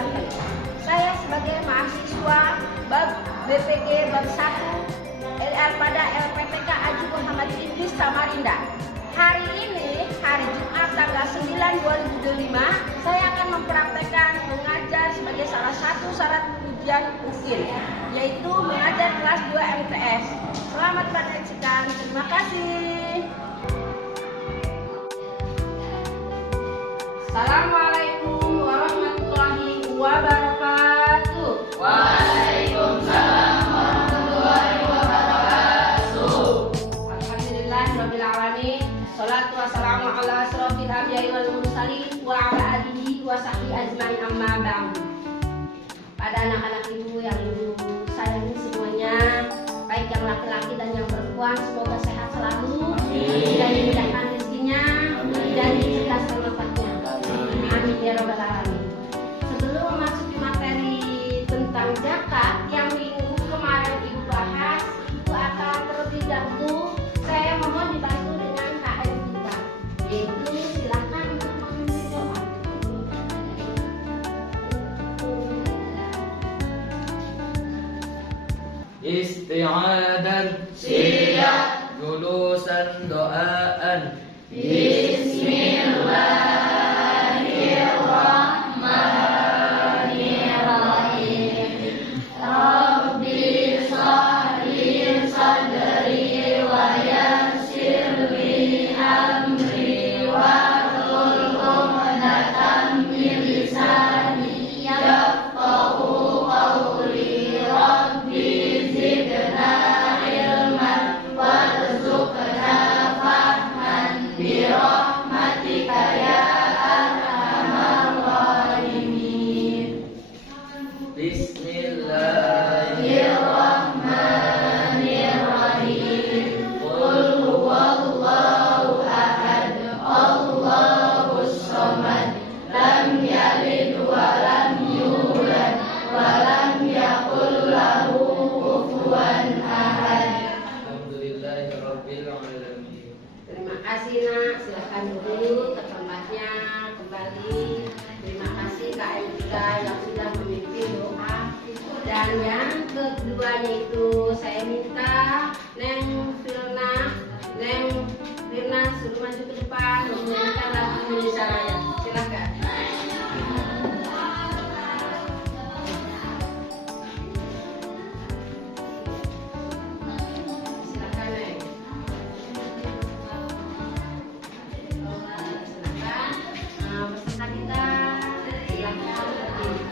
Banten. Saya sebagai mahasiswa BPG Bab 1 LR pada LPTK Haji Muhammad Idris Samarinda. Hari ini, hari Jumat tanggal 9/2005, saya akan mempraktekkan mengajar sebagai salah satu syarat ujian UKIN, yaitu mengajar kelas 2 MTS. Selamat menyaksikan, terima kasih. Assalamualaikum warahmatullahi wabarakatuh. Waalaikumsalam warahmatullahi wabarakatuh. Alhamdulillahirabbil alamin. Sholatu wassalamu ala asrofil anbiya'i wal mursalin wa ala alihi wa sahbihi ajmain, amma ba'du. Pada anak-anak ibu yang ibu sayangi semuanya, baik yang laki-laki dan yang perempuan, semoga sehat selalu, dan dimudahkan rezekinya, dan dicerdaskan manfaatnya. Amin ya rabbal alamin. Sebelum memasuki materi tentang zakat yang minggu kemarin ibu bahas, ibu akan terlebih dahulu saya mohon dibantu dengan KM kita, yaitu silakan untuk memimpin doa. Isti'adan, siap. julusan doaan. Bismillahirrahmanirrahim. Rabbi shrah sadri wa yassir li amri wahlul 'uqdatam min lisani yafqahu qawli. Rabbi zidna ilman warzuqna fahman bi rahmatika ya arhamar rahimin. Bismillahirrahmanirrahim. Qul huwallahu ahad, Allahus samad, lam yalid wa lam yulad wa lam yakul lahu kufuwan ahad. Alhamdulillahirabbil alamin. Terima kasih nak, silahkan duduk ke tempatnya kembali. Terima kasih KM kita yang sudah memimpin doa. Dan yang kedua yaitu saya minta Neng Firna suruh maju ke depan menyanyikan lagu Indonesia Raya. Silakan. Silakan Neng. Silakan. Peserta kita silakan berdiri.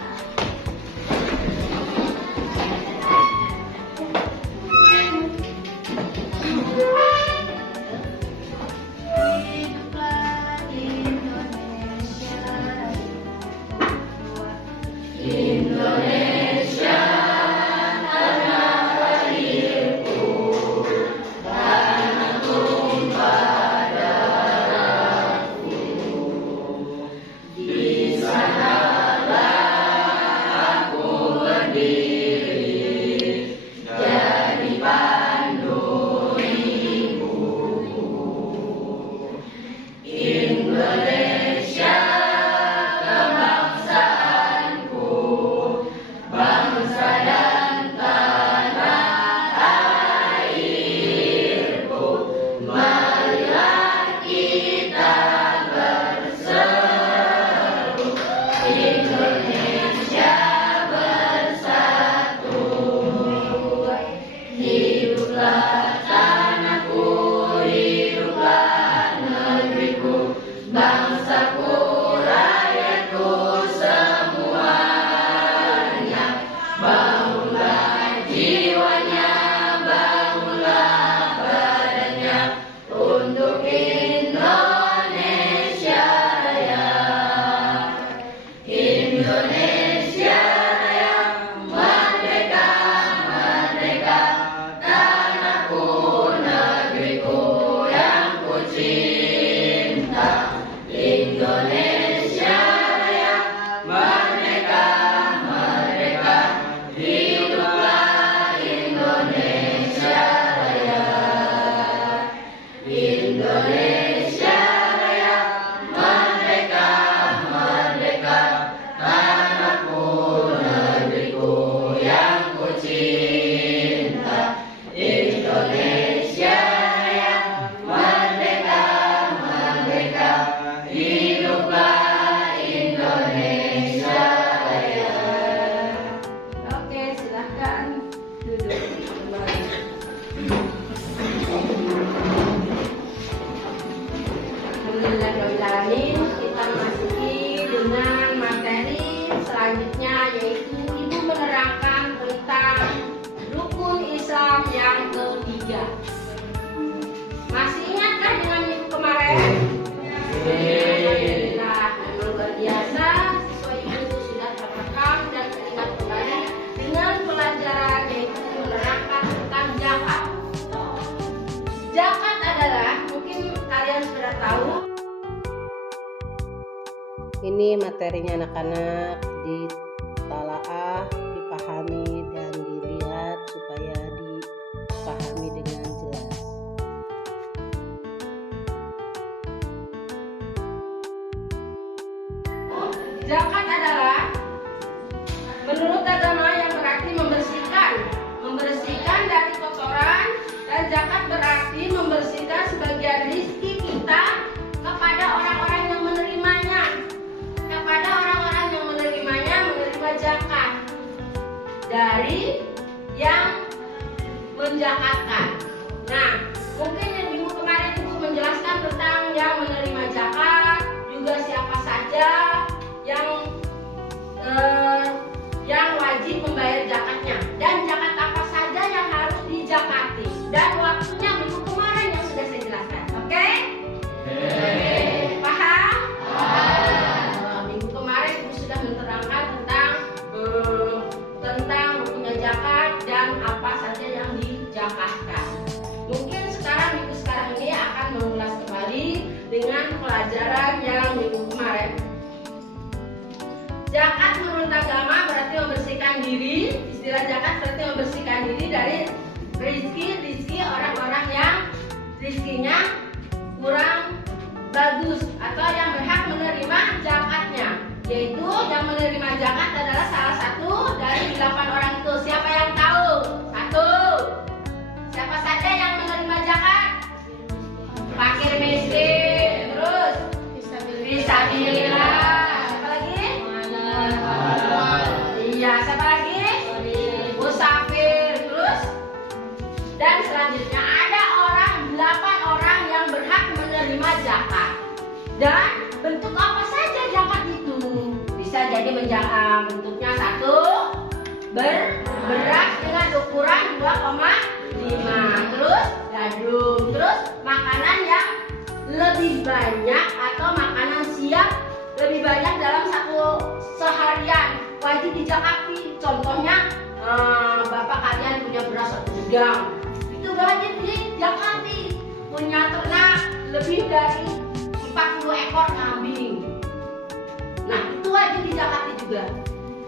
Hiduplah Indonesia. tahu. Ini materinya anak-anak, ditalaah, dipahami dan dilihat supaya dipahami dengan jelas. Zakat adalah menurut agama yang berarti membersihkan dari kotoran, dan zakat berarti membersihkan sebagian rizki kita kepada orang-orang yang menerimanya, menerima zakat dari yang menjakatkan. Nah, mungkin yang minggu kemarin Ibu menjelaskan tentang yang menerima zakat, juga siapa saja yang wajib membayar zakatnya, dan zakat apa saja yang harus dizakati, dan waktunya minggu kemarin yang sudah saya jelaskan. Oke? Paham? Minggu kemarin Ibu sudah menerangkan tentang rukunnya zakat dan apa saja yang dizakatkan. Mungkin minggu sekarang ini akan mengulas kembali dengan pelajaran yang minggu kemarin. Zakat menurut agama berarti membersihkan diri. Istilah zakat berarti membersihkan diri dari rizki orang-orang yang rizkinya kurang bagus atau yang berhak menerima zakatnya. Yaitu yang menerima zakat adalah salah satu dari 8 orang itu. Siapa yang tahu? 1. Siapa saja yang menerima zakat? Fakir miskin. Terus fisabilillah. Iya, siapa lagi? Musafir. Terus dan selanjutnya ada 8 orang yang berhak menerima zakat. Dan bentuk apa saja zakat itu? Bisa jadi bentuknya 1 beras dengan ukuran 2,5. Terus gandum. Terus makanan yang lebih banyak atau makanan siap lebih banyak dalam satu seharian wajib dizakati. Contohnya bapak kalian punya beras 1 gudang, itu wajib dizakati. Punya ternak lebih dari 40 ekor kambing, nah itu wajib dizakati juga.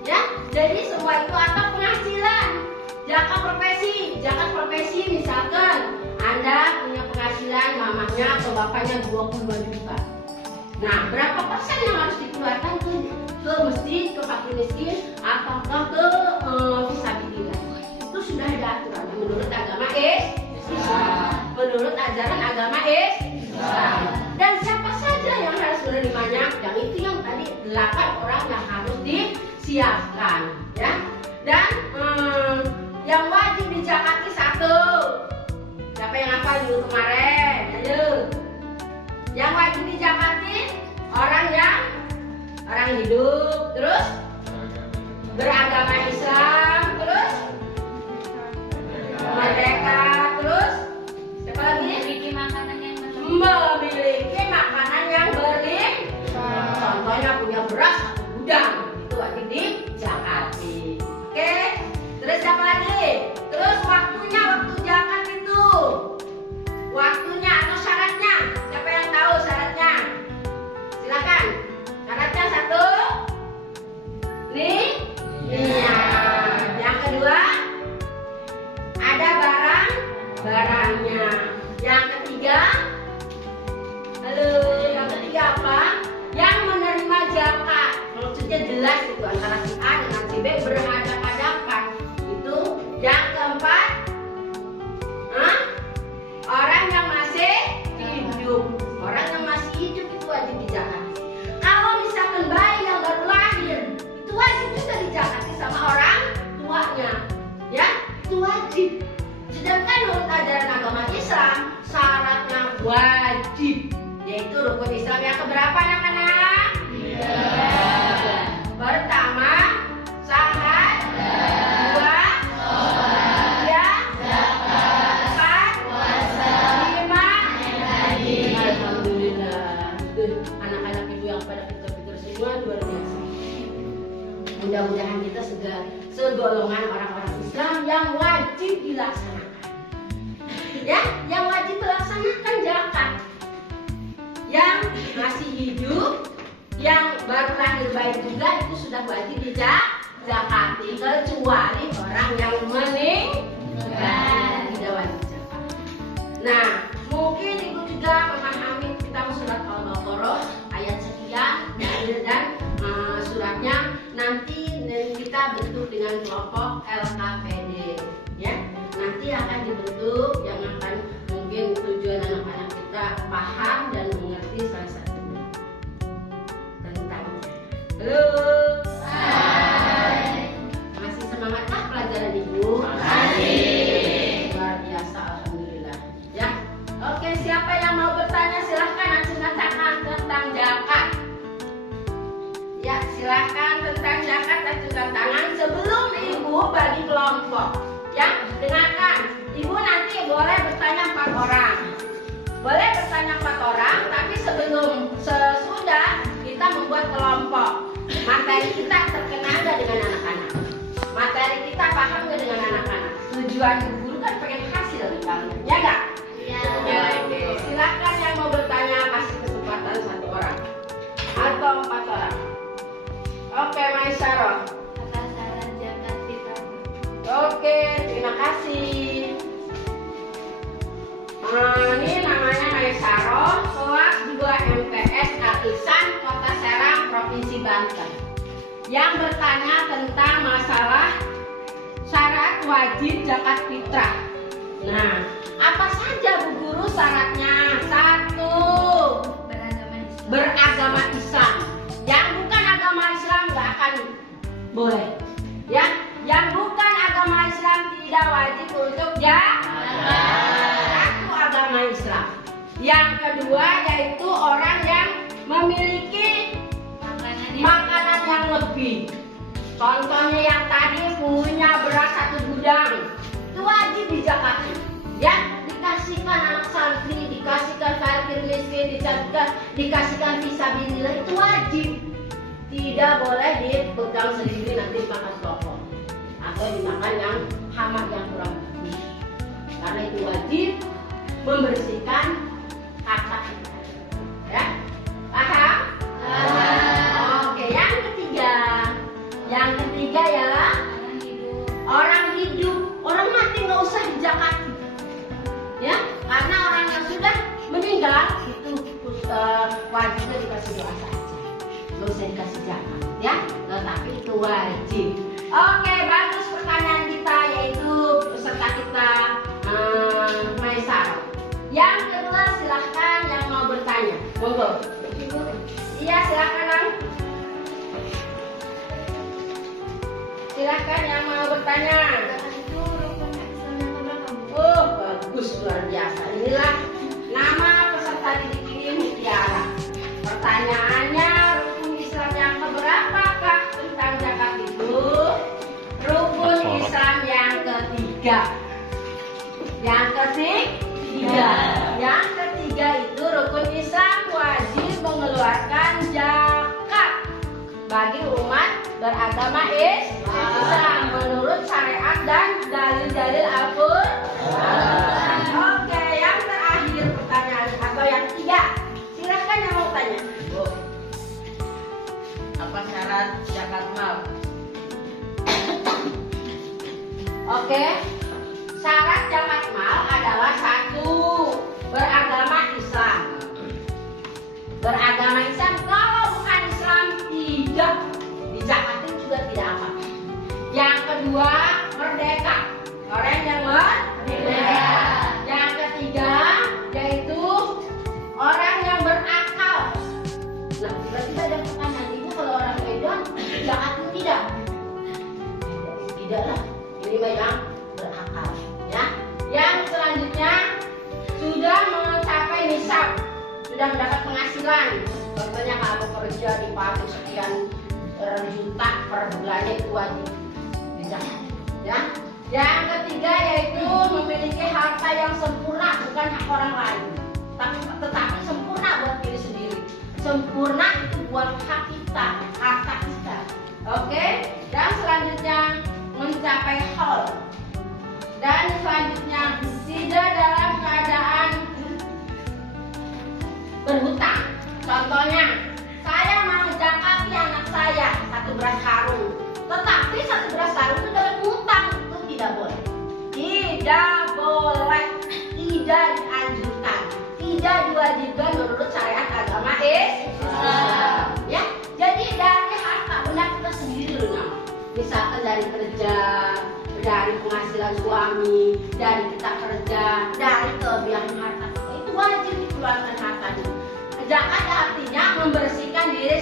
Ya, jadi semua itu atau penghasilan. Zakat profesi misalkan Anda punya penghasilan mamanya atau bapaknya 25 juta. Nah, berapa persen yang harus dikeluarkan ke masjid, ke fakir miskin, ataukah ke fisabilillah? Itu sudah ada aturan menurut agama Islam, menurut ajaran agama Islam. Dan siapa saja yang harus menerimanya? Yang itu yang tadi 8 orang yang harus disiapkan, ya. Dan yang wajib dizakati 1. Siapa yang hafal dulu kemarin? Ayo. Yang wajib dizakati orang hidup, terus beragama Islam, terus merdeka, terus siapa lagi? Memiliki makanan yang berlimpah. Contohnya punya beras 1 gudang, itu wajib dizakati. Oke, terus siapa lagi? Terus waktu zakat itu, waktunya atau syaratnya, siapa yang tahu syaratnya? Silakan. Syaratnya 1, iya. Yang kedua, ada barangnya. Yang ketiga, yang ketiga apa? Yang menerima zakat. Maksudnya jelas itu antara si A dengan si B berhadapan-hadapan. Itu yang keempat, orang yang masih hidup. Orang yang masih hidup itu wajib dizakati. Kalau misalkan bayi yang baru lahir, itu wajib juga dizakati sama orang tuanya. Ya, itu wajib. Sedangkan menurut ajaran agama Islam, syaratnya wajib, yaitu rukun Islam yang keberapa anak-anak? Pertama, syahadat. 2, zakat. 5, alhamdulillah. Anak-anak ibu yang pada pintar-pintar semua luar biasa. Mudah-mudahan kita segolongan orang-orang Islam yang wajib dilaksanakan. Ya, yang wajib melaksanakan zakat. hidup, yang baru lahir bayi juga itu sudah wajib dizakati, kecuali orang yang meninggal tidak wajib zakat. Nah, mungkin ibu juga memahami kita surat Al-Baqarah ayat sekian dan suratnya nanti kita bentuk dengan kelompok LKPD, ya. Nanti akan dibentuk yang akan mungkin tujuan anak-anak kita paham dan mengerti salah satunya tentangnya. Halo. Hai. Masih semangatkah pelajaran ibu? Masih. Luar biasa, alhamdulillah. Ya. Oke, siapa yang mau bertanya silahkan langsung katakan tentang zakat. Ya, silahkan tentang zakat ajukan tangan sebelum ibu bagi kelompok. Ya, dengarkan. Ibu nanti boleh bertanya 4 orang. Boleh bertanya 4 orang, tapi sesudah kita membuat kelompok. Materi kita terkena nggak dengan anak-anak? Materi kita paham nggak dengan anak-anak? Tujuan guru kan pengen hasil kan? Ya nggak? Iya. Oke, silakan yang mau bertanya kasih kesempatan 1 orang atau 4 orang. Oke, Maisaroh. Apa syarat zakat fitrah? Oke, terima kasih. Ini namanya Maisaroh, kelas 2 MTS Al-Ihsan, Kota Serang, Provinsi Banten. Yang bertanya tentang masalah syarat wajib zakat fitrah. Nah, apa saja Bu Guru syaratnya? 1. Beragama Islam. Yang bukan agama Islam nggak akan boleh. Ya, yang bukan agama Islam tidak wajib untuk zakat. 1 agama Islam. Yang kedua yaitu orang yang memiliki makanan yang lebih. Contohnya yang tadi punya beras 1 gudang, itu wajib dizakati. Ya, dikasihkan anak santri, dikasihkan fakir miskin, dikasihkan fisabilillah, itu wajib. Tidak boleh dipegang sendiri nanti makan toko atau dimakan yang hama yang kurang bagus. Karena itu wajib membersihkan harta kita. Ya, paham? Oke, yang ketiga. Yang ketiga ialah orang hidup. Orang mati nggak usah dizakati. Ya, karena orang yang sudah meninggal itu wajibnya dikasih doa saja. Nggak usah dikasih zakat, ya. Tetapi itu wajib. Oke, bagus pertanyaan kita yaitu peserta kita Maisaroh. Yang kedua silahkan yang mau bertanya. Monggo. Iya, silahkan Ang. Silahkan yang mau bertanya. Oh, bagus, luar biasa. Inilah nama peserta didik ini Mutiara. Pertanyaannya, rukun Islam yang keberapakah tentang zakat itu? Rukun Islam yang ketiga. Yang ketiga. Yang ketiga itu rukun Islam wajib mengeluarkan zakat bagi umat beragama Islam menurut syariat dan dalil-dalil Al-Qur'an. Oke, yang terakhir pertanyaan atau yang ketiga. Silahkan yang mau tanya. Bu, apa syarat zakat mal? Oke, syarat zakat mal adalah 1, beragama Islam. Beragama Islam, kalau bukan Islam tidak dizakatin juga tidak apa. Yang kedua, merdeka. Orang yang merdeka. Yang ketiga yaitu orang yang berakal. Nah, tiba-tiba ada pertanyaan, ibu kalau orang Medan zakatin tidak? Tidaklah. Ini yang berakal, ya. Yang selanjutnya sudah mencapai nisab, sudah mendapat penghasilan. Contohnya kalau kerja di pabrik sekian juta per bulannya itu wajib dizakat, ya. Yang ketiga yaitu memiliki harta yang sempurna, bukan hak orang lain, tetapi sempurna buat diri sendiri. Sempurna itu buat hak kita, harta kita. Oke? Dan selanjutnya mencapai haul. Dan selanjutnya tidak dalam keadaan berhutang. Contohnya agama Islam. Ya, jadi dari harta benda kita sendiri dulu nama. Misalkan dari kerja, dari penghasilan suami, dari kita kerja, dari kelebihan harta kita, itu wajib dikeluarkan harta dulu. Zakat artinya membersihkan diri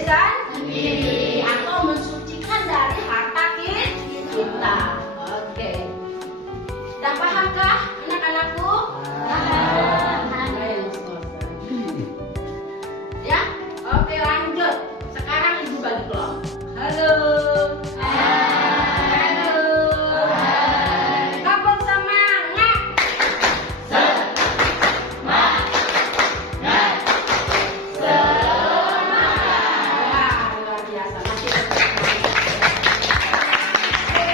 sendiri atau mensucikan dari harta kita. Oke. Sudah pahamkah anak-anakku? Ya, oke lanjut. Sekarang ibu bagi kelompok. Halo. Halo. Kelompok semangat. Wah, luar biasa. Masih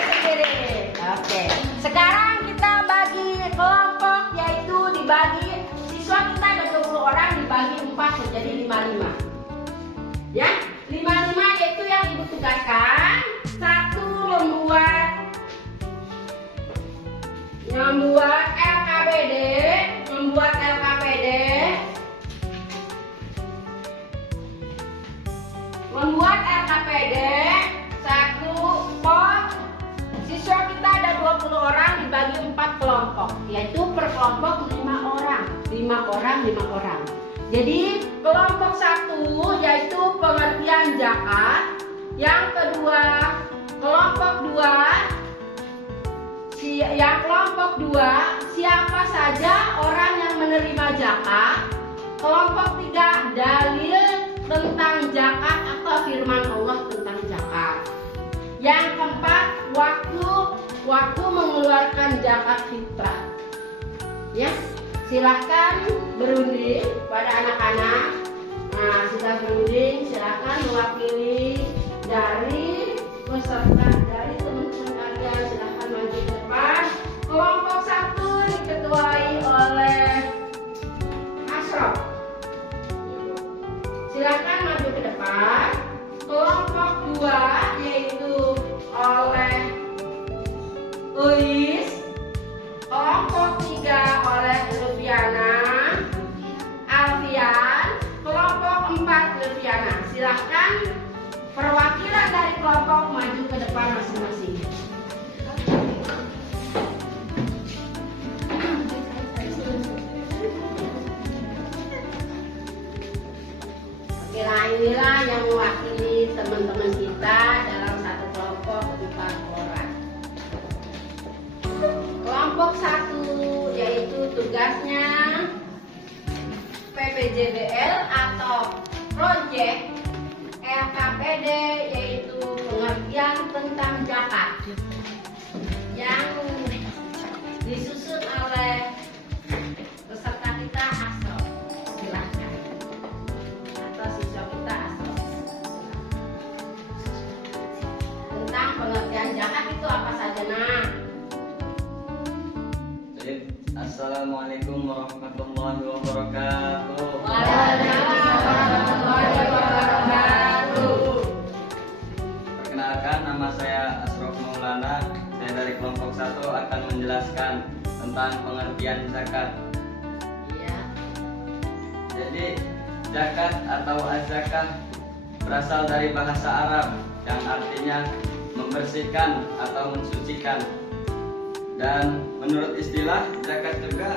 sendiri. Oke. Sekarang kita bagi kelompok, yaitu dibagi siswa kita ada 20 orang dibagi 4 menjadi 5-5. Ya, 5-5 yaitu yang ibu tugaskan. Satu membuat LKPD, membuat LKPD satu pot. Siswa kita ada 20 orang dibagi 4 kelompok, yaitu per kelompok 5 orang. Jadi kelompok 1 yaitu pengertian zakat. Yang kedua kelompok 2 siapa saja orang yang menerima zakat. Kelompok 3 dalil tentang zakat atau firman Allah tentang zakat. Yang keempat waktu mengeluarkan zakat fitrah. Ya, silahkan berunding pada anak-anak. Nah, sudah berunding, silahkan mewakili dari peserta dari teman-teman kalian. Silahkan maju ke depan. Kelompok 1 diketuai oleh Asrof. Silahkan maju ke depan. Kelompok 2 yaitu oleh Uis. Kelompok 3 oleh Lufiana, Alfian. Kelompok 4 Lufiana. Silahkan perwakilan dari kelompok maju ke depan masing-masing. Oke, inilah yang mewakili teman-teman kita dalam satu kelompok 4 orang. Kelompok 1 yaitu tugasnya PPJBL atau proyek LKPD, yaitu pengertian tentang zakat yang disusun oleh peserta kita Asrof. Silahkan. Atau siswa kita Asrof. Tentang pengertian zakat itu apa saja, nak? Assalamualaikum warahmatullahi wabarakatuh. Waalaikumsalam warahmatullahi wabarakatuh. Perkenalkan, nama saya Asrof Maulana. Saya dari kelompok 1 akan menjelaskan tentang pengertian zakat. Iya. Jadi zakat atau az-zakah berasal dari bahasa Arab yang artinya membersihkan atau mensucikan. Dan menurut istilah zakat juga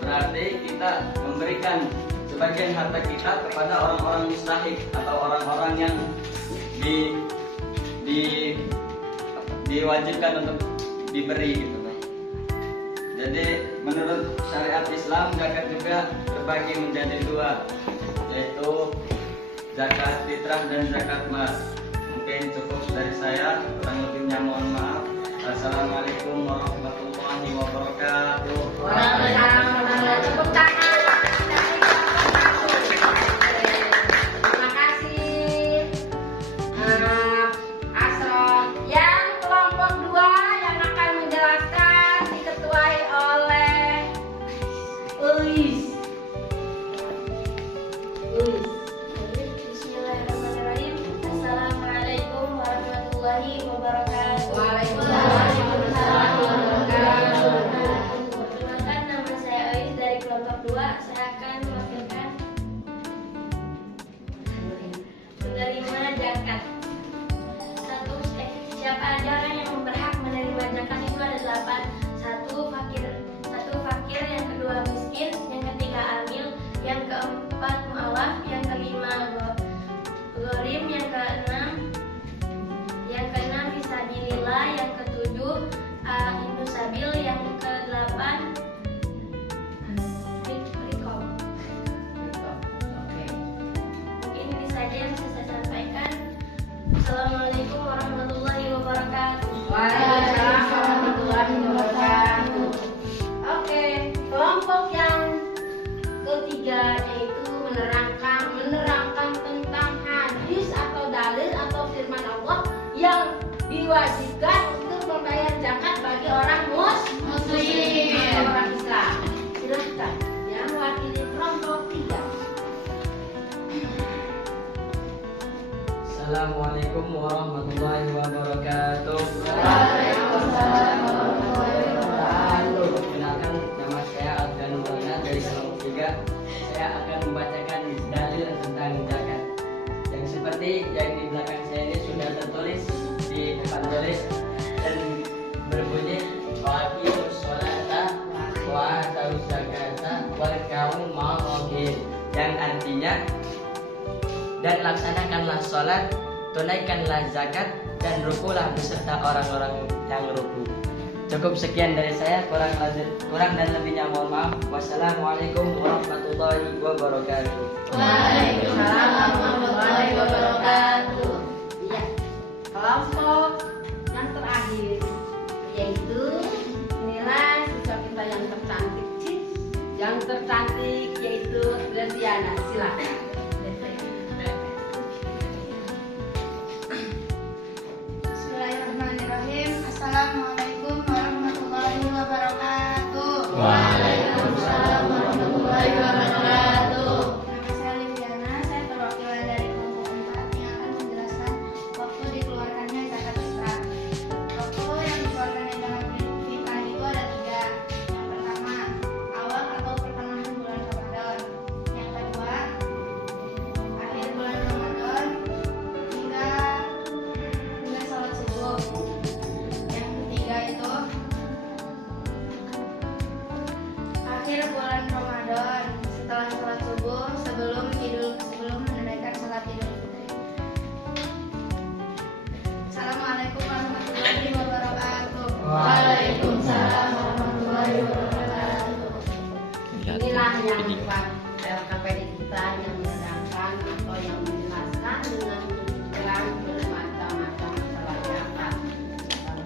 berarti kita memberikan sebagian harta kita kepada orang-orang mustahik atau orang-orang yang diwajibkan untuk diberi gitu. Jadi menurut syariat Islam zakat juga terbagi menjadi 2, yaitu zakat fitrah dan zakat mal. Mungkin cukup dari saya, kurang lebihnya mohon maaf. Assalamualaikum warahmatullahi wabarakatuh. Waalaikumsalam. Tepuk tangan. Terima kasih, Asrof. Yang kelompok 2 yang akan menjelaskan diketuai oleh Uis. Bismillahirrahmanirrahim. Assalamualaikum warahmatullahi wabarakatuh. Waalaikumsalam warahmatullahi wabarakatuh. Perkenalkan, nama saya Ois dari kelompok 2. Saya akan mewakilkan diwajibkan untuk membayar zakat bagi orang muslim atau orang Islam. Silahkan yang mewakili kelompok 3. Assalamualaikum warahmatullahi wabarakatuh. Waalaikumsalam warahmatullahi wabarakatuh. Perkenalkan, nama saya Abdan Maulana dari kelompok 3. Saya akan membacakan dalil tentang zakat. Yang seperti yang di belakang saya ini sudah tertulis di depan tulis dan berbunyi waqimus sholata wa atuz zakata warka'u ma'al, yang artinya dan laksanakanlah sholat, tunaikanlah zakat, dan rukulah beserta orang-orang yang ruku. Cukup sekian dari saya, kurang dan lebihnya mohon maaf. Wassalamualaikum warahmatullahi wabarakatuh. Waalaikumsalam warahmatullahi wabarakatuh. Ya, kelompok yang terakhir yaitu inilah siswa kita yang tercantik. Yang tercantik yaitu Gresiana. Silakan. Bismillahirrahmanirrahim. Assalamualaikum warahmatullahi wabarakatuh. Waalaikumsalam warahmatullahi wabarakatuh. Nama saya Liviana, saya perwakilan dari kelompok 4 yang akan menjelaskan waktu dikeluarkannya zakat fitrah. Waktu yang dikeluarkannya zakat fitrah itu ada 3. Yang pertama, awal atau pertengahan bulan Ramadan. Yang kedua, akhir bulan Ramadan hingga sholat subuh. Yang ketiga itu akhir bulan Ramadan setelah sholat subuh sebelum menunaikan sholat Idul Fitri. Assalamualaikum warahmatullahi wabarakatuh. Waalaikumsalam warahmatullahi wabarakatuh. Inilah yang buat LKPD kita yang menerangkan atau yang menjelaskan dengan menunjukkan bermacam-macam masalah zakat.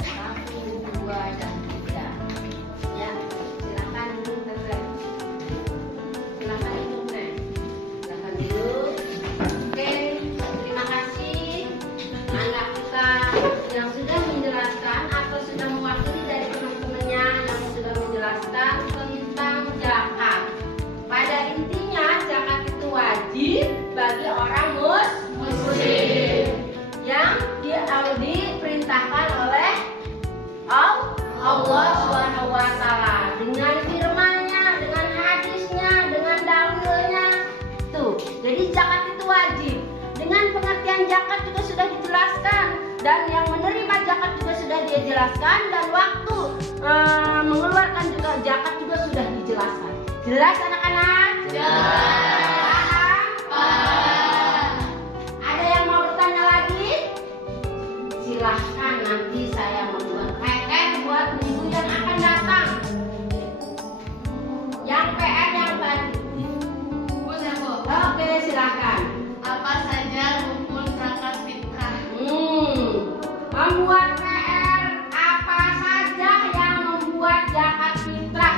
Salah 1, 2, dan 3. Ya, silakan duduk Teh. Silakan duduk Teh. Silakan duduk. Oke, terima kasih anak kita yang sudah menjelaskan atau sudah mewakili dari teman-temannya yang sudah menjelaskan tentang zakat. Pada intinya zakat itu wajib bagi orang muslim yang diperintahkan oleh Allah Subhanahu wa taala dengan firman-Nya, dengan hadisnya, dengan dalilnya. Tuh, jadi zakat itu wajib. Dengan pengertian zakat juga sudah dijelaskan dan yang menerima zakat juga sudah dijelaskan dan waktu mengeluarkan juga zakat juga sudah dijelaskan. Jelas anak-anak? Paham? Ada yang mau bertanya lagi? Silahkan, nanti saya membuat PR buat minggu yang akan datang. Yang PR yang baru. Oke, silahkan. Apa saja rukun zakat fitrah? Membuat PR apa saja yang membuat zakat fitrah.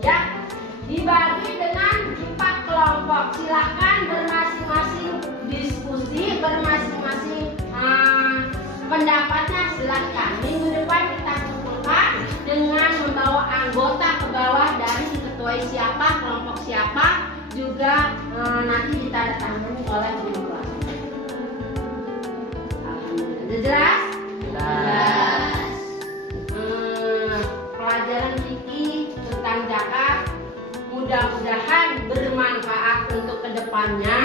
Ya, dibagi dengan 4 kelompok. Silahkan bermasing-masing diskusi, bermasing-masing pendapatnya silahkan. Minggu depan kita kumpulkan dengan membawa anggota ke bawah dari ketua siapa, kelompok siapa, juga nanti kita datangkan oleh guru kelas. Alhamdulillah. Sudah jelas? Jelas. Pelajaran fikih tentang zakat mudah-mudahan bermanfaat untuk kedepannya.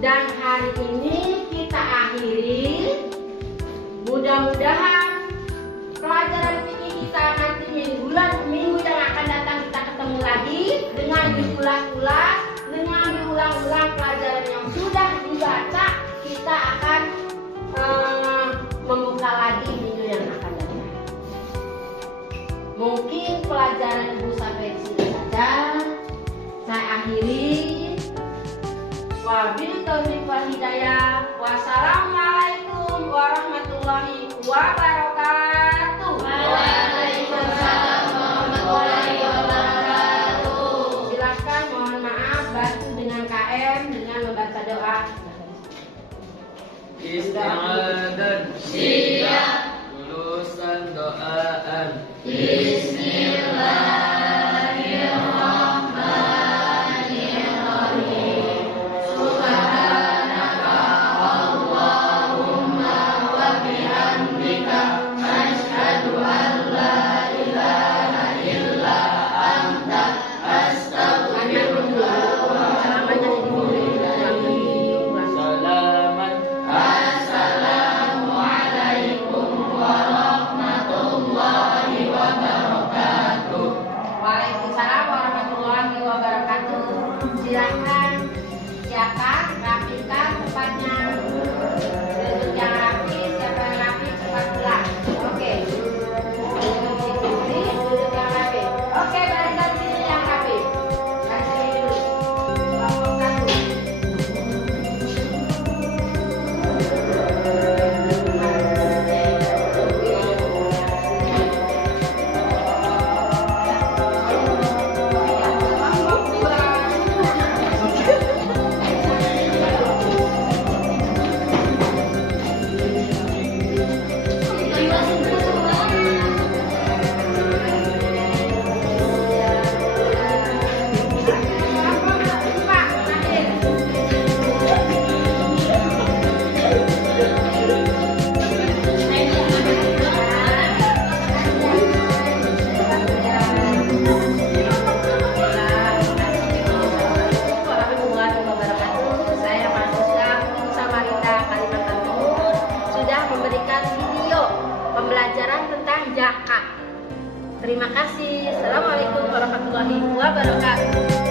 Dan hari ini kita akhiri. Mudah-mudahan pelajaran fikih kita nanti minggu yang akan datang kita ketemu lagi dengan diulas-ulas, dengan diulang-ulang pelajaran yang sudah dibaca. Kita akan membuka lagi minggu yang akan datang. Mungkin pelajaran Ibu sampai sini saja. Saya akhiri. Wabillahi taufiq wal hidayah. Wassalamualaikum warahmatullahi wabarakatuh. Waalaikumsalam warahmatullahi wabarakatuh. Silakan, mohon maaf, bantu dengan KM dengan membaca doa. Isti'adan. Lulusan doaan. Salaman. Waalaikumsalam warahmatullahi wabarakatuh. Silakan siapa rapikan tempatnya. Duduk yang rapi, siapa yang rapi cepat pulang. Oke. Sini duduk yang rapi. Oke, barisan sini yang rapi. Dari sini dulu. Kelompok satu. Saya mahasiswa Samarinda Kalimantan Timur sudah memberikan video pembelajaran tentang zakat. Terima kasih. Assalamualaikum warahmatullahi wabarakatuh.